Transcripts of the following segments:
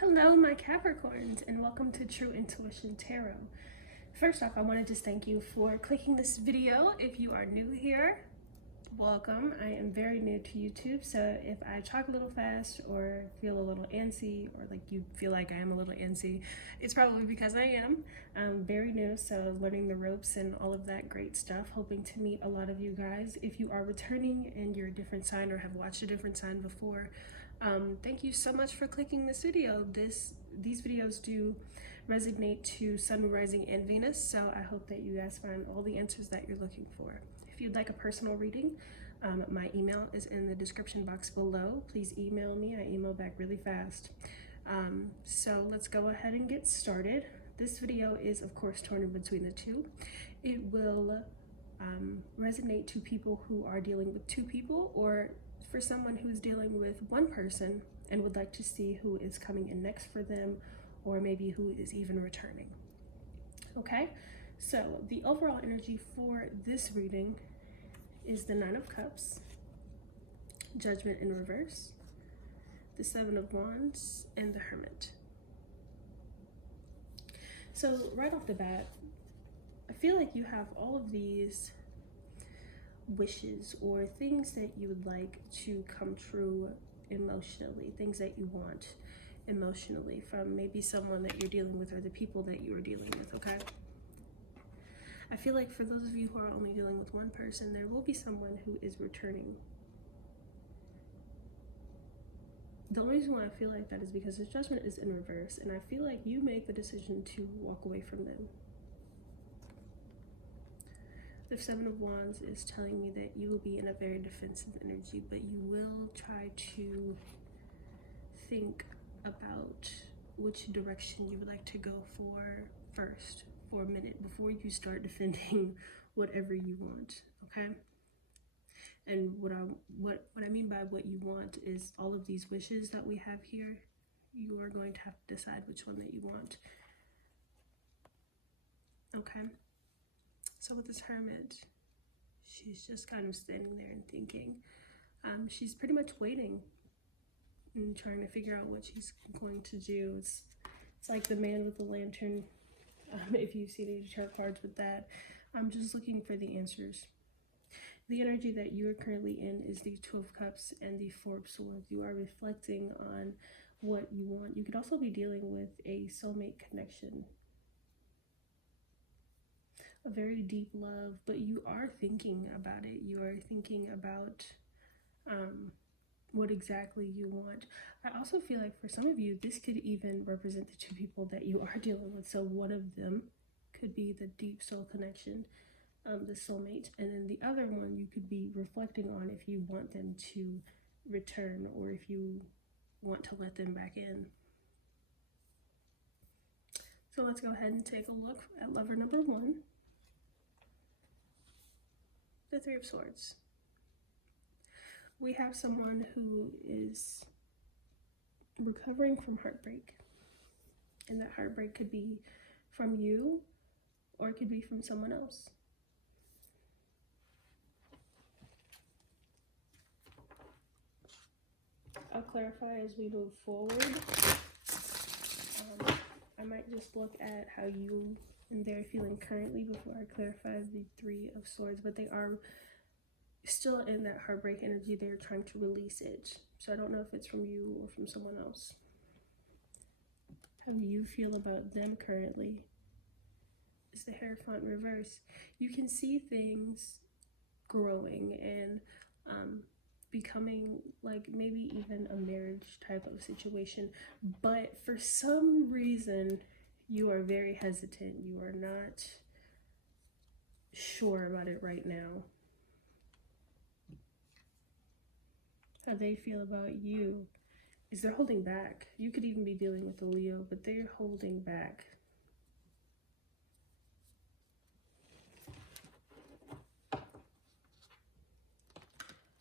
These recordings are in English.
Hello, my Capricorns, and welcome to True Intuition Tarot. First off, I want to just thank you for clicking this video. If you are new here, welcome. I am very new to YouTube, so if I talk a little fast or feel a little antsy, or like you feel like I am a little antsy, it's probably because I am. I'm very new, so learning the ropes and all of that great stuff. Hoping to meet a lot of you guys. If you are returning and you're a different sign or have watched a different sign before, thank you so much for clicking this video. These videos do resonate to Sun, Rising, and Venus, so I hope that you guys find all the answers that you're looking for. If you'd like a personal reading, my email is in the description box below. Please email me. I email back really fast. So let's go ahead and get started. This video is, of course, torn in between the two. It will resonate to people who are dealing with two people, or for someone who's dealing with one person and would like to see who is coming in next for them, or maybe who is even returning. Okay, so the overall energy for this reading is the Nine of Cups, Judgment in reverse, the Seven of Wands, and the Hermit. So right off the bat, I feel like you have all of these wishes or things that you would like to come true emotionally, things that you want emotionally from maybe someone that you're dealing with or the people that you are dealing with. Okay, I feel like for those of you who are only dealing with one person, there will be someone who is returning. The only reason why I feel like that is because the Judgment is in reverse, and I feel like you made the decision to walk away from them. The Seven of Wands is telling me that you will be in a very defensive energy, but you will try to think about which direction you would like to go for first for a minute before you start defending whatever you want. Okay, and what I mean by what you want is all of these wishes that we have here. You are going to have to decide which one that you want. Okay, so with this Hermit, she's just kind of standing there and thinking. She's pretty much waiting and trying to figure out what she's going to do. It's like the man with the lantern. If you've seen any tarot cards with that, I'm just looking for the answers. The energy that you are currently in is the Two of Cups and the Four of Swords. You are reflecting on what you want. You could also be dealing with a soulmate connection, a very deep love, but you are thinking about it. You are thinking about what exactly you want. I also feel like for some of you, this could even represent the two people that you are dealing with. So one of them could be the deep soul connection, the soulmate, and then the other one you could be reflecting on if you want them to return or if you want to let them back in. So let's go ahead and take a look at lover number one. The Three of Swords. We have someone who is recovering from heartbreak, and that heartbreak could be from you or it could be from someone else. I'll clarify as we move forward. I might just look at how you and they're feeling currently before I clarify the Three of Swords, but they are still in that heartbreak energy. They're trying to release it. So I don't know if it's from you or from someone else. How do you feel about them currently? Is the Hierophant reverse. You can see things growing and becoming like maybe even a marriage type of situation, but for some reason you are very hesitant. You are not sure about it right now. How they feel about you is they're holding back. You could even be dealing with a Leo, but they're holding back.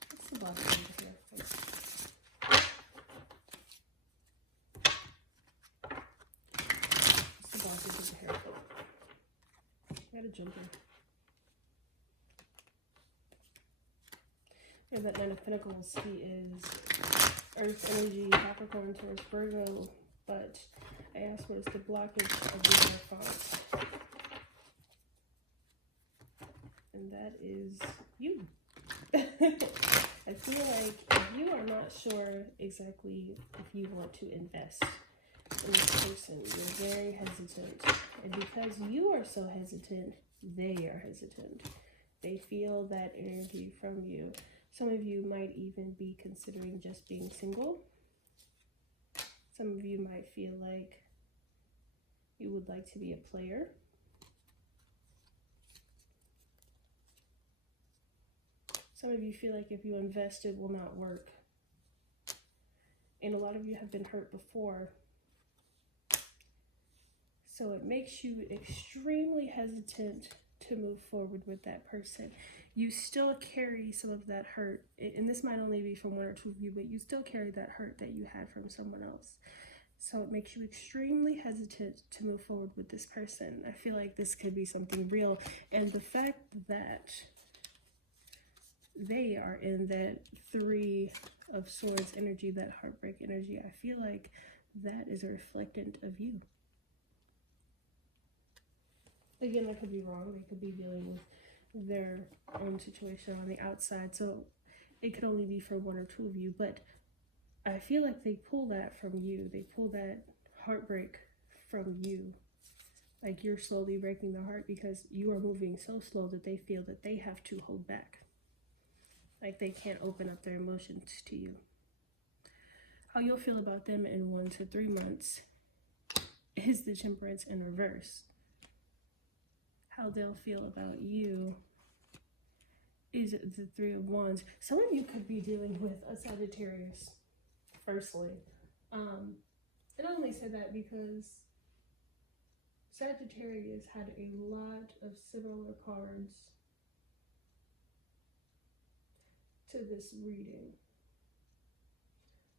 What's the bottom over here? What's the bottom of the hair? I gotta jump in. We have that Nine of Pentacles. He is Earth energy, Capricorn, Taurus, Virgo, but I asked what is the blockage of the Hierophant. And that is you. I feel like if you are not sure exactly if you want to invest in this person, you're very hesitant. And because you are so hesitant, they are hesitant. They feel that energy from you. Some of you might even be considering just being single. Some of you might feel like you would like to be a player. Some of you feel like if you invest, it will not work. And a lot of you have been hurt before. So it makes you extremely hesitant to move forward with that person. You still carry some of that hurt. And this might only be from one or two of you, but you still carry that hurt that you had from someone else. So it makes you extremely hesitant to move forward with this person. I feel like this could be something real. And the fact that they are in that Three of Swords energy, that heartbreak energy, I feel like that is a reflectant of you. Again, I could be wrong. They could be dealing with their own situation on the outside. So it could only be for one or two of you. But I feel like they pull that from you. They pull that heartbreak from you. Like you're slowly breaking their heart because you are moving so slow that they feel that they have to hold back. Like they can't open up their emotions to you. How you'll feel about them in 1 to 3 months is the Temperance in reverse. How they'll feel about you is the Three of Wands. Some of you could be dealing with a Sagittarius, firstly. And I only say that because Sagittarius had a lot of similar cards to this reading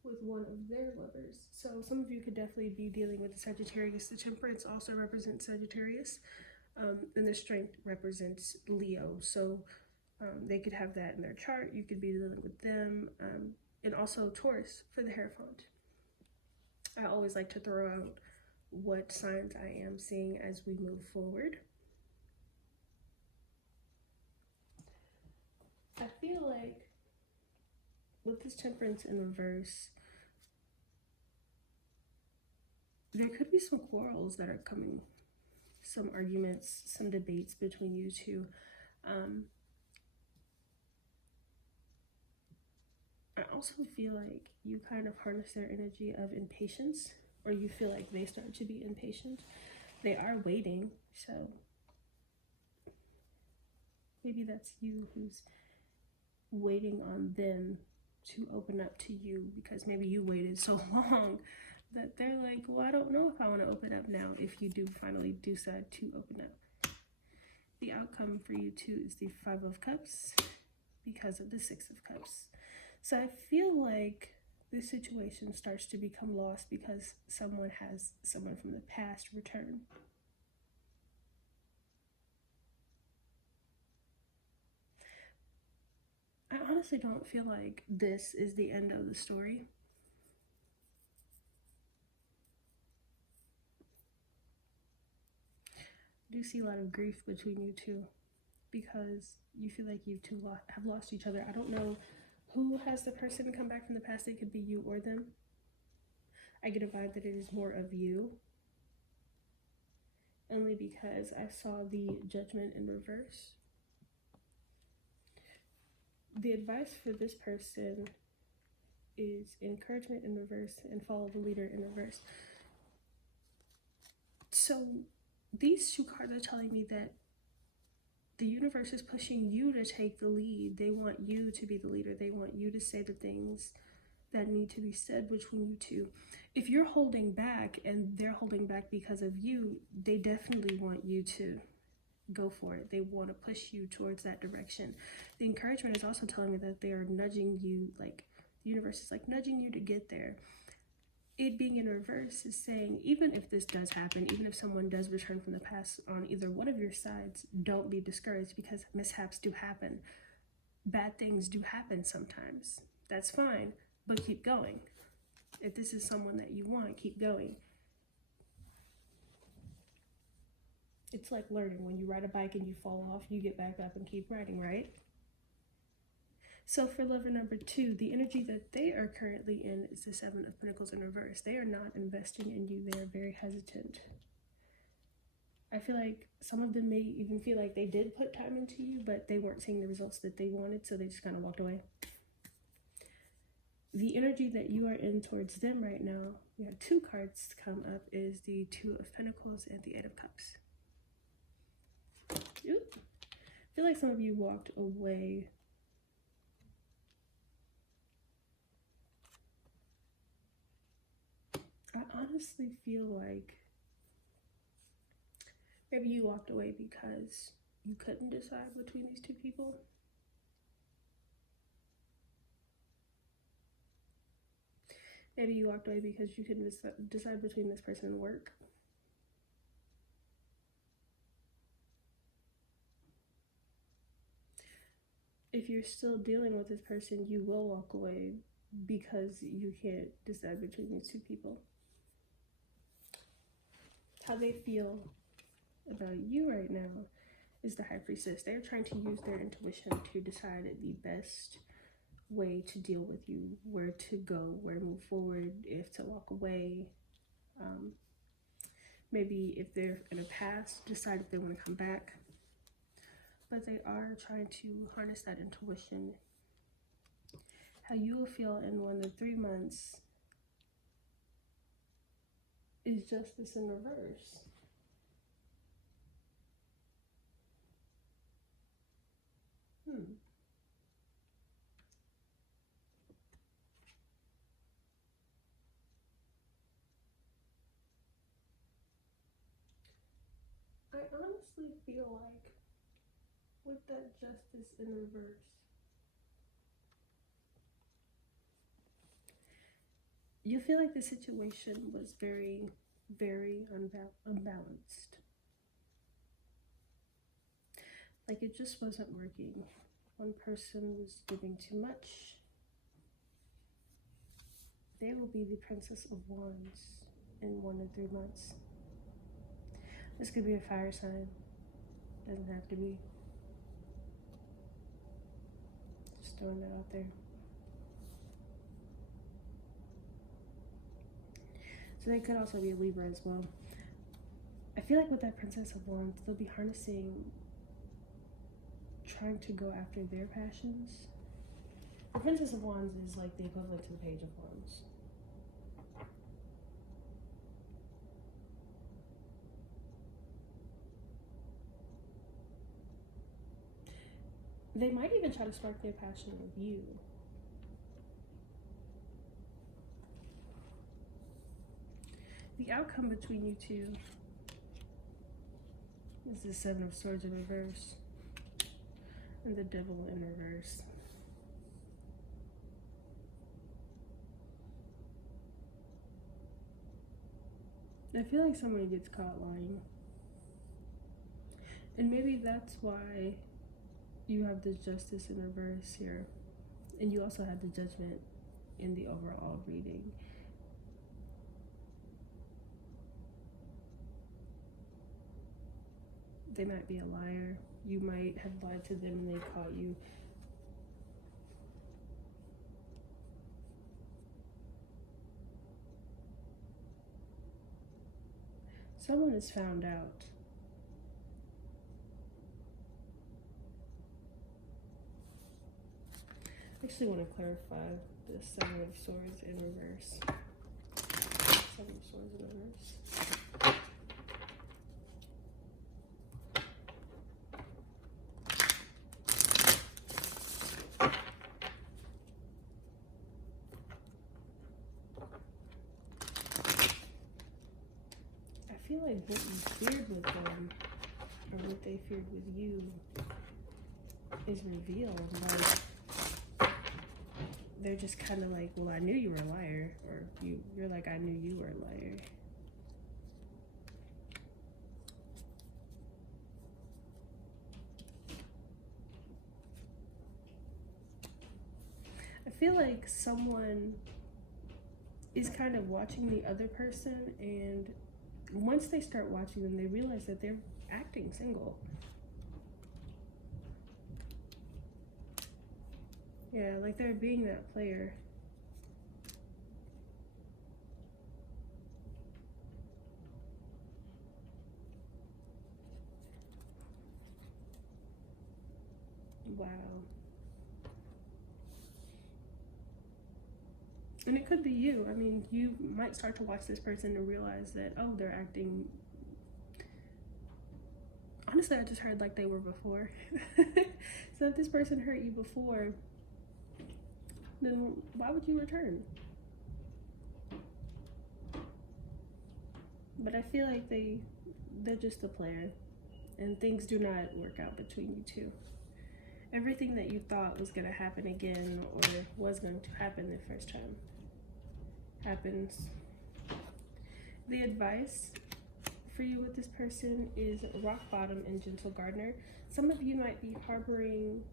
with one of their lovers. So some of you could definitely be dealing with the Sagittarius. The Temperance also represents Sagittarius, and the Strength represents Leo. So they could have that in their chart. You could be dealing with them, and also Taurus for the Hierophant. I always like to throw out what signs I am seeing as we move forward. I feel like with this Temperance in reverse, there could be some quarrels that are coming, some arguments, some debates between you two. I also feel like you kind of harness their energy of impatience, or you feel like they start to be impatient. They are waiting, so maybe that's you who's waiting on them to open up to you, because maybe you waited so long that they're like, well, I don't know if I want to open up now, if you do finally decide to open up. The outcome for you too is the Five of Cups because of the Six of Cups. So I feel like this situation starts to become lost because someone from the past return. I honestly don't feel like this is the end of the story. I do see a lot of grief between you two because you feel like you two have lost each other. I don't know who has the person come back from the past. It could be you or them. I get a vibe that it is more of you, only because I saw the Judgment in reverse. The advice for this person is encouragement in reverse and follow the leader in reverse. So these two cards are telling me that the universe is pushing you to take the lead. They want you to be the leader. They want you to say the things that need to be said between you two. If you're holding back and they're holding back because of you, they definitely want you to go for it. They want to push you towards that direction. The encouragement is also telling me that they are nudging you, like the universe is like nudging you to get there. It being in reverse is saying, even if this does happen, even if someone does return from the past on either one of your sides, don't be discouraged because mishaps do happen. Bad things do happen sometimes. That's fine, but keep going. If this is someone that you want, keep going. It's like learning. When you ride a bike and you fall off, you get back up and keep riding, right? So for lover number 2, the energy that they are currently in is the 7 of Pentacles in reverse. They are not investing in you. They are very hesitant. I feel like some of them may even feel like they did put time into you, but they weren't seeing the results that they wanted, so they just kind of walked away. The energy that you are in towards them right now, we have 2 cards come up, is the 2 of Pentacles and the 8 of Cups. Oop. I feel like some of you walked away I honestly feel like maybe you walked away because you couldn't decide between these 2 people. Maybe you walked away because you couldn't decide between this person and work. If you're still dealing with this person, you will walk away because you can't decide between these 2 people. How they feel about you right now is the High Priestess. They're trying to use their intuition to decide the best way to deal with you, where to go, where to move forward, if to walk away. Maybe if they're in a past, decide if they want to come back. But they are trying to harness that intuition. How you will feel in 1 to 3 months is Justice in reverse. I honestly feel like with that Justice in reverse, you feel like the situation was very, very unbalanced. Like it just wasn't working. One person was giving too much. They will be the Princess of Wands in 1 to 3 months. This could be a fire sign. Doesn't have to be. Just throwing that out there. So they could also be a Libra as well. I feel like with that Princess of Wands, they'll be harnessing, trying to go after their passions. The Princess of Wands is like the equivalent to the Page of Wands. They might even try to spark their passion with you. The outcome between you 2 is the 7 of Swords in reverse and the Devil in reverse. I feel like somebody gets caught lying. And maybe that's why you have the Justice in reverse here. And you also have the Judgment in the overall reading. They might be a liar. You might have lied to them and they caught you. Someone has found out. I actually want to clarify the 7 of Swords in reverse. 7 of Swords in reverse. I feel like what you feared with them, or what they feared with you, is revealed. Like, they're just kind of like, well, I knew you were a liar, or you're like, I knew you were a liar. I feel like someone is kind of watching the other person, and once they start watching them, they realize that they're acting single. Yeah, like they're being that player. Wow. And it could be you. I mean, you might start to watch this person and realize that, oh, they're acting. Honestly, I just heard like they were before. So if this person hurt you before, then why would you return? But I feel like they're just a player, and things do not work out between you two. Everything that you thought was going to happen again or was going to happen the first time happens. The advice for you with this person is rock bottom and gentle gardener. Some of you might be harboring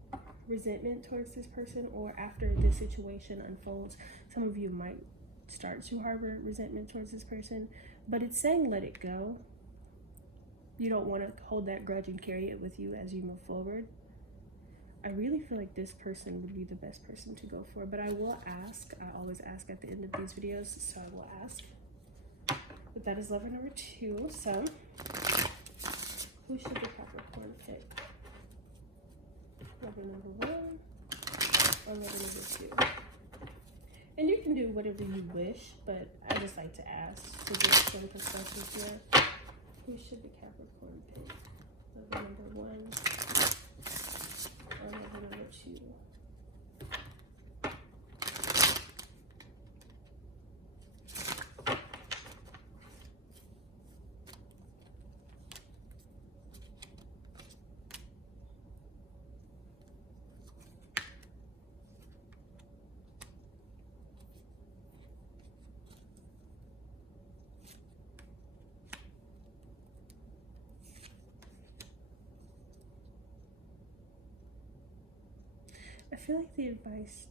resentment towards this person, or after this situation unfolds, some of you might start to harbor resentment towards this person, but it's saying let it go. You don't want to hold that grudge and carry it with you as you move forward. I really feel like this person would be the best person to go for, but I will ask. I always ask at the end of these videos, so I will ask. But that is lover number 2. So, who should the Capricorn pick? Lover number 1 or lover number 2? And you can do whatever you wish, but I just like to ask to get some perspective here. Who should the Capricorn pick? Lover number 1 or lover number 2? I feel like the advice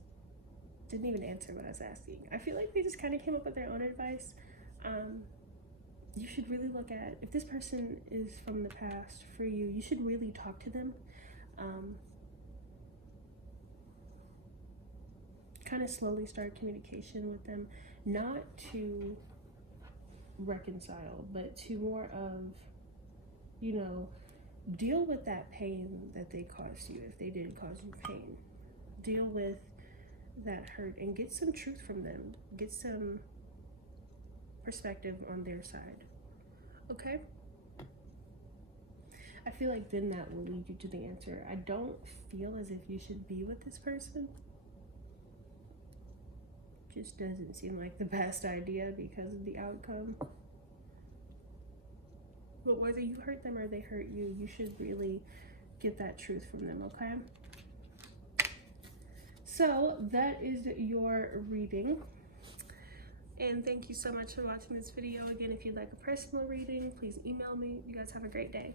didn't even answer what I was asking. I feel like they just kind of came up with their own advice. You should really look at, if this person is from the past for you, you should really talk to them. Kind of slowly start communication with them, not to reconcile, but to more of, you know, deal with that pain that they caused you, if they did cause you pain. Deal with that hurt and get some truth from them. Get some perspective on their side. Okay? I feel like then that will lead you to the answer. I don't feel as if you should be with this person. Just doesn't seem like the best idea because of the outcome. But whether you hurt them or they hurt you, you should really get that truth from them, okay? So that is your reading. And thank you so much for watching this video. Again, if you'd like a personal reading, please email me. You guys have a great day.